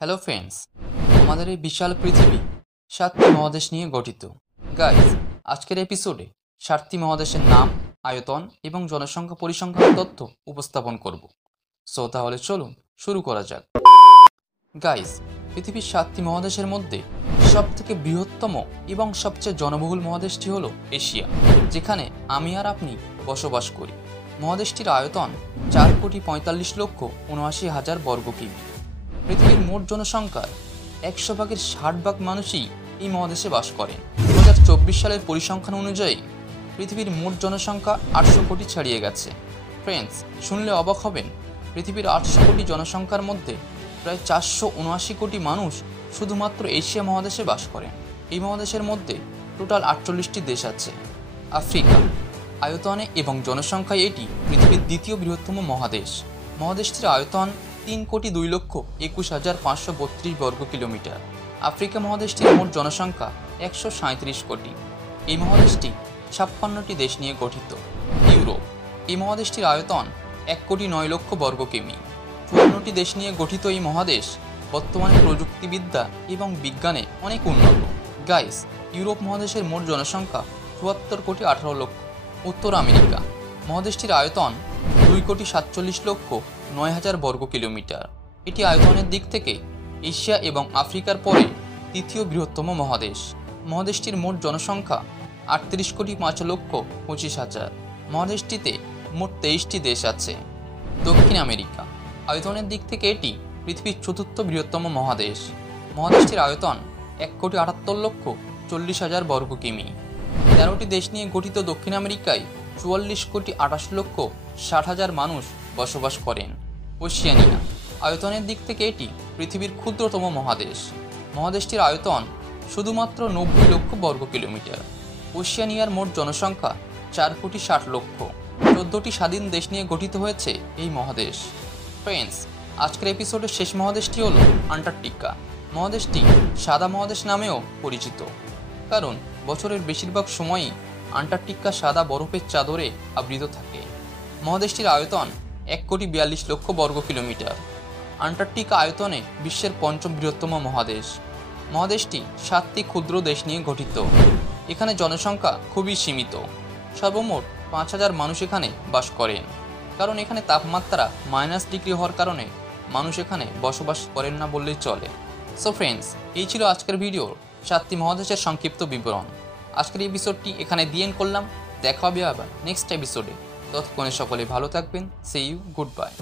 Hello friends, আমাদের এই বিশাল পৃথিবী 7টি মহাদেশ নিয়ে গঠিত। গাইস, আজকের এপিসোডে 7টি মহাদেশের নাম, আয়তন এবং জনসংখ্যা পরিসংখ্যান তথ্য উপস্থাপন করব। সো তাহলে চলুন শুরু করা যাক। গাইস, পৃথিবীর 7টি মহাদেশের মধ্যে সবথেকে বৃহত্তম এবং সবচেয়ে জনবহুল মহাদেশটি হলো এশিয়া, যেখানে আমি আর আপনি বসবাস করি। মহাদেশটির আয়তন 4,45,79,000 বর্গ কিমি। পৃথিবীর মোট জনসংখ্যার 100 ভাগের 60 ভাগ মানুষই এই মহাদেশে বাস করেন। 2024 সালের পরিসংখ্যান অনুযায়ী পৃথিবীর মোট জনসংখ্যা 800 কোটি ছাড়িয়ে গেছে। ফ্রেন্ডস, শুনলে অবাক হবেন, পৃথিবীর 800 কোটি জনসংখ্যার মধ্যে প্রায় 479 কোটি মানুষ শুধুমাত্র এশিয়া মহাদেশে বাস করেন। এই মহাদেশের মধ্যে টোটাল 48টি দেশ আছে। আফ্রিকা, আয়তনে এবং জনসংখ্যায় এটি পৃথিবীর দ্বিতীয় বৃহত্তম মহাদেশ। মহাদেশটির আয়তন 3,02,21,532 বর্গ কিলোমিটার। আফ্রিকা মহাদেশটির মোট জনসংখ্যা 137 কোটি। এই মহাদেশটি 56টি দেশ নিয়ে গঠিত। ইউরোপ, এই মহাদেশটির আয়তন 1,09,00,000 বর্গ কিমি। 54টি দেশ নিয়ে গঠিত এই মহাদেশ বর্তমানে প্রযুক্তিবিদ্যা এবং বিজ্ঞানে অনেক উন্নত। গাইস, ইউরোপ মহাদেশের মোট জনসংখ্যা 74,18,00,000। উত্তর আমেরিকা, মহাদেশটির আয়তন 2,47,09,000 বর্গ কিলোমিটার। এটি আয়তনের দিক থেকে এশিয়া এবং আফ্রিকার পরে তৃতীয় বৃহত্তম মহাদেশ। মহাদেশটির মোট জনসংখ্যা 38,05,25,000। মহাদেশটিতে মোট 23টি দেশ আছে। দক্ষিণ আমেরিকা, আয়তনের দিক থেকে এটি পৃথিবীর চতুর্থ বৃহত্তম মহাদেশ। মহাদেশটির আয়তন 1,78,40,000 বর্গ কিমি। 13টি দেশ নিয়ে গঠিত দক্ষিণ আমেরিকায় 44,28,60,000 মানুষ বসবাস করেন। ওশেনিয়া, আয়তনের দিক থেকে এটি পৃথিবীর ক্ষুদ্রতম মহাদেশ। মহাদেশটির আয়তন শুধুমাত্র 90 লক্ষ বর্গ কিলোমিটার। ওশেনিয়ার মোট জনসংখ্যা 4,60,00,000। 14টি স্বাধীন দেশ নিয়ে গঠিত হয়েছে এই মহাদেশ। ফ্রেন্ডস, আজকের এপিসোডের শেষ মহাদেশটি হলো আন্টার্কটিকা। মহাদেশটি সাদা মহাদেশ নামেও পরিচিত, কারণ বছরের বেশিরভাগ সময়ই আন্টার্কটিকা সাদা বরফের চাদরে আবৃত থাকে। মহাদেশটির আয়তন 1,42,00,000 বর্গ কিলোমিটার। আন্টার্কটিকা আয়তনে বিশ্বের পঞ্চম বৃহত্তম মহাদেশ। মহাদেশটি 7টি ক্ষুদ্র দেশ নিয়ে গঠিত। এখানে জনসংখ্যা খুবই সীমিত। সর্বমোট 5,000 মানুষ এখানে বাস করেন, কারণ এখানে তাপমাত্রা -ডিগ্রি হওয়ার কারণে মানুষ এখানে বসবাস করেন না বললেই চলে। সো ফ্রেন্ডস, এই ছিল আজকের ভিডিওর 7টি মহাদেশের সংক্ষিপ্ত বিবরণ। আজকের এপিসোডটি এখানে দিয়ে করলাম। দেখা হবে আবার নেক্সট এপিসোডে। ততক্ষণে সকলে ভালো থাকবেন। See you, good bye.